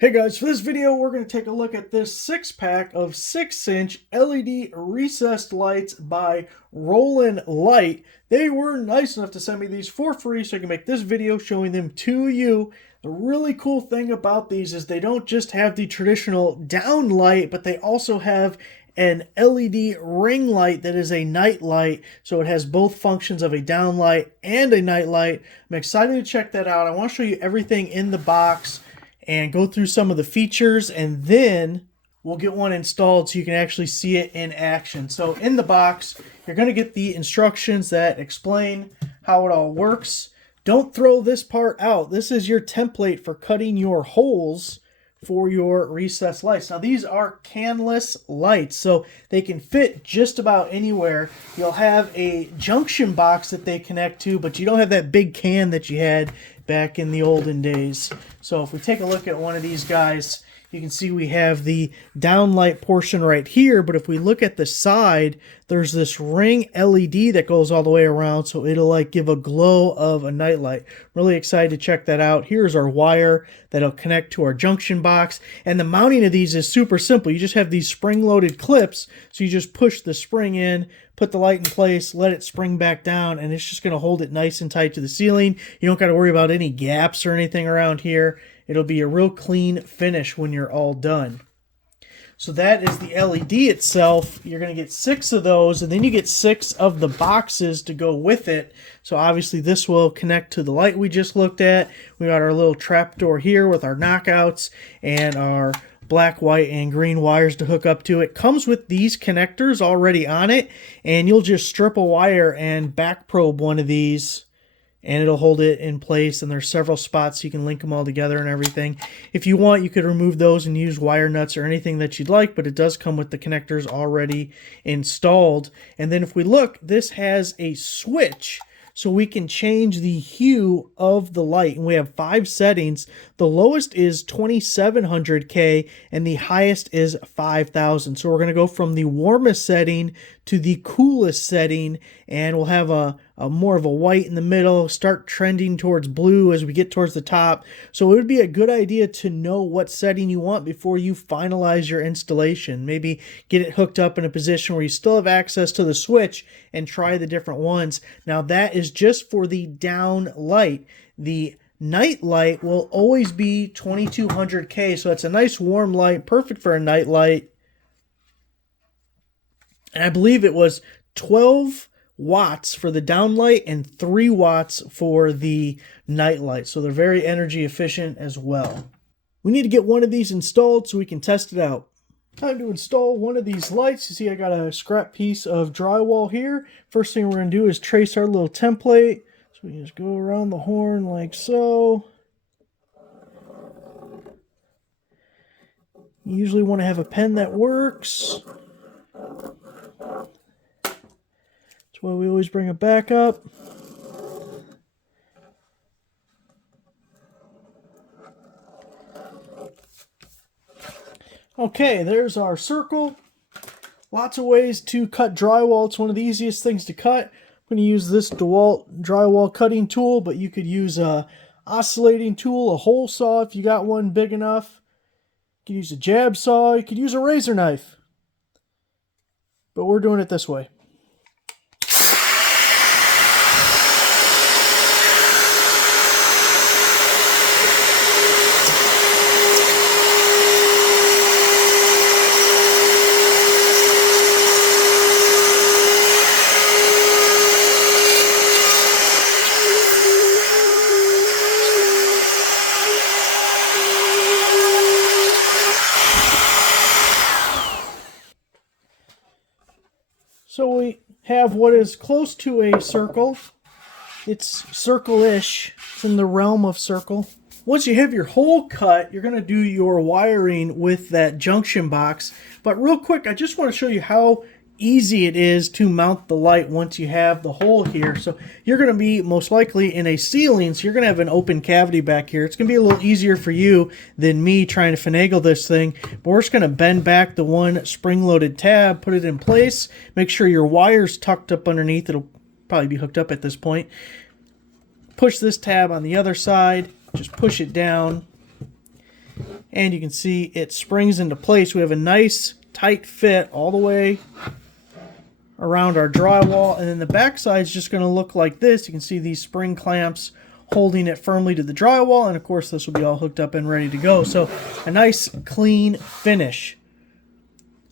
Hey guys, for this video we're going to take a look at this 6-pack of 6-inch LED recessed lights by Roland Light. They were nice enough to send me these for free so I can make this video showing them to you. The really cool thing about these is they don't just have the traditional down light, but they also have an LED ring light that is a night light, so it has both functions of a down light and a night light. I'm excited to check that out. I want to show you everything in the box and go through some of the features, and then we'll get one installed so you can actually see it in action. So in the box, you're going to get the instructions that explain how it all works. Don't throw this part out. This is your template for cutting your holes for your recessed lights. Now these are canless lights, so they can fit just about anywhere. You'll have a junction box that they connect to, but you don't have that big can that you had back in the olden days. So if we take a look at one of these guys, you can see we have the downlight portion right here, but if we look at the side, there's this ring LED that goes all the way around, so it'll like give a glow of a nightlight. Really excited to check that out. Here's our wire that'll connect to our junction box, and the mounting of these is super simple. You just have these spring-loaded clips, so you just push the spring in, put the light in place, let it spring back down, and it's just going to hold it nice and tight to the ceiling. You don't got to worry about any gaps or anything around here. It'll be a real clean finish when you're all done. So that is the LED itself. You're going to get 6 of those, and then you get 6 of the boxes to go with it. So obviously this will connect to the light we just looked at. We got our little trapdoor here with our knockouts and our black, white, and green wires to hook up to it. Comes with these connectors already on it, and you'll just strip a wire and back probe one of these, and it'll hold it in place, and there's several spots so you can link them all together and everything. If you want, you could remove those and use wire nuts or anything that you'd like, but it does come with the connectors already installed. And then if we look, this has a switch, so we can change the hue of the light, and we have 5 settings. The lowest is 2700K and the highest is 5000. So we're going to go from the warmest setting to the coolest setting, and we'll have a more of a white in the middle, start trending towards blue as we get towards the top. So it would be a good idea to know what setting you want before you finalize your installation. Maybe get it hooked up in a position where you still have access to the switch and try the different ones. Now that is just for the down light. The night light will always be 2200K, so it's a nice warm light, perfect for a night light. And I believe it was 12 watts for the downlight and 3 watts for the night light. So they're very energy efficient as well. We need to get one of these installed so we can test it out. Time to install one of these lights. You see I got a scrap piece of drywall here. First thing we're going to do is trace our little template. So we just go around the horn like so. You usually want to have a pen that works. That's why we always bring it back up. Okay, there's our circle. Lots of ways to cut drywall. It's one of the easiest things to cut. I'm going to use this DeWalt drywall cutting tool, but you could use a oscillating tool, a hole saw if you got one big enough. You could use a jab saw. You could use a razor knife. But we're doing it this way. So we have what is close to a circle. It's circle-ish. It's in the realm of circle. Once you have your hole cut, you're going to do your wiring with that junction box. But real quick, I just want to show you how easy it is to mount the light once you have the hole here. So you're going to be most likely in a ceiling, so you're going to have an open cavity back here. It's going to be a little easier for you than me trying to finagle this thing. But we're just going to bend back the one spring-loaded tab, put it in place, make sure your wire's tucked up underneath. It'll probably be hooked up at this point. Push this tab on the other side, just push it down, And you can see it springs into place. We have a nice tight fit all the way around our drywall, and then the back side is just going to look like this. You can see these spring clamps holding it firmly to the drywall, and of course this will be all hooked up and ready to go. So a nice clean finish.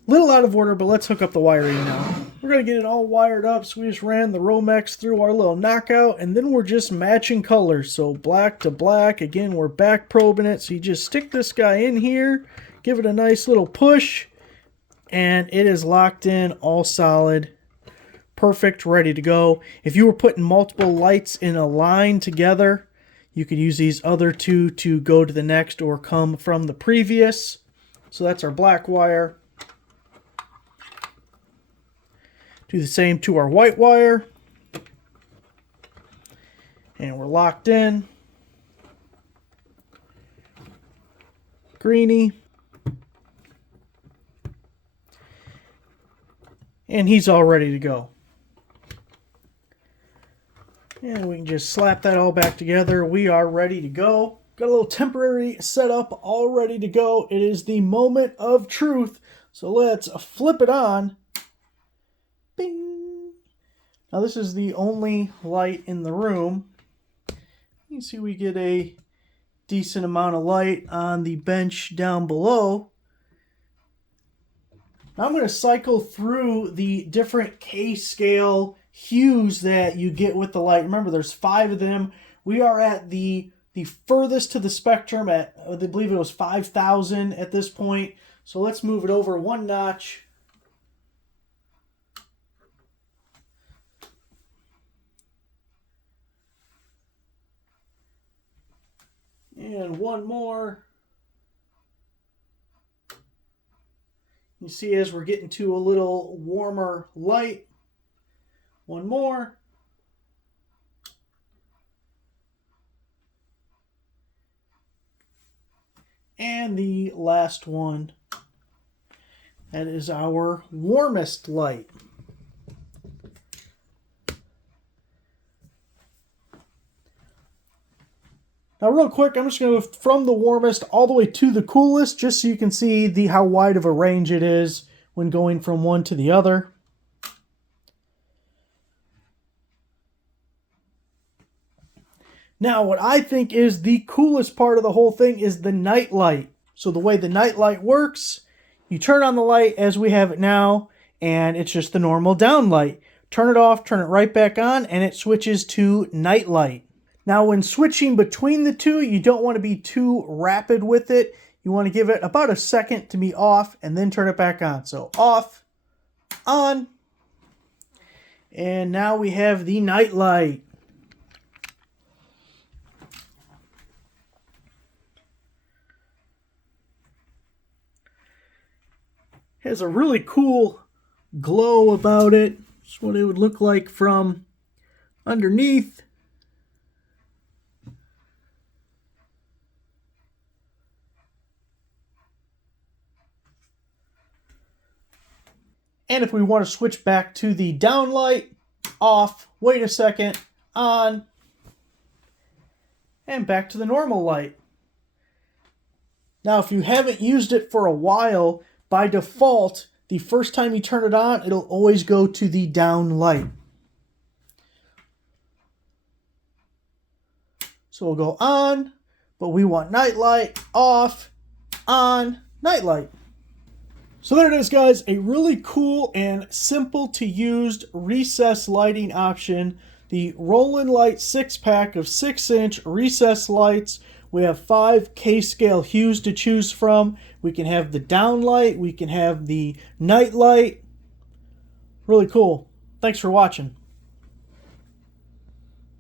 Little out of order, but let's hook up the wiring now. We're going to get it all wired up, so we just ran the Romex through our little knockout, and then we're just matching colors. So black to black. Again, we're back probing it, so you just stick this guy in here, give it a nice little push, and it is locked in, all solid. Perfect, ready to go. If you were putting multiple lights in a line together, you could use these other two to go to the next or come from the previous. So that's our black wire. Do the same to our white wire. And we're locked in. Greeny. And he's all ready to go. And we can just slap that all back together. We are ready to go. Got a little temporary setup all ready to go. It is the moment of truth. So let's flip it on. Bing! Now this is the only light in the room. You can see we get a decent amount of light on the bench down below. Now I'm going to cycle through the different K-scale hues that you get with the light. Remember, there's 5 of them. We are at the furthest to the spectrum at, I believe it was 5,000 at this point. So let's move it over one notch. And one more. You see as we're getting to a little warmer light. One more. And the last one. That is our warmest light. Now real quick, I'm just going to go from the warmest all the way to the coolest, just so you can see how wide of a range it is when going from one to the other. Now, what I think is the coolest part of the whole thing is the night light. So the way the night light works, you turn on the light as we have it now, and it's just the normal down light. Turn it off, turn it right back on, and it switches to night light. Now, when switching between the two, you don't want to be too rapid with it. You want to give it about a second to be off, and then turn it back on. So off, on, and now we have the night light. Has a really cool glow about it. That's what it would look like from underneath. And if we want to switch back to the down light, off, wait a second, on, and back to the normal light. Now, if you haven't used it for a while, by default, the first time you turn it on, it'll always go to the down light. So we'll go on, but we want night light, off, on, night light. So there it is, guys, a really cool and simple to use recessed lighting option. The Roland Light 6-pack of 6-inch recessed lights. We have 5 K-scale hues to choose from. We can have the down light. We can have the night light. Really cool. Thanks for watching.